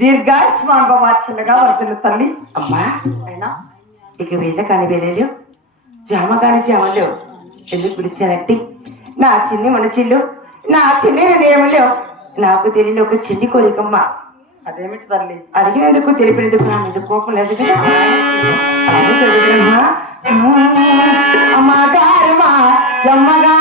దీర్ఘాయుష్మానుభవాచనగా వర్తులు తల్లి. అమ్మా అయినా ఇక వేళ కాని వేలేవు, జామ కాని జామలేవు. ఎందుకు పిలిచారంటే నా చిన్ని మనసిల్లు, నా చిన్ని హృదయంలో నాకు తెలియని ఒక చిన్ని కోరికమ్మా. అదేమిటి తల్లి? అడిగినందుకు తెలిపినందుకు నా మీద కోపం లేదు కదా. అమ్మగారు అమ్మగా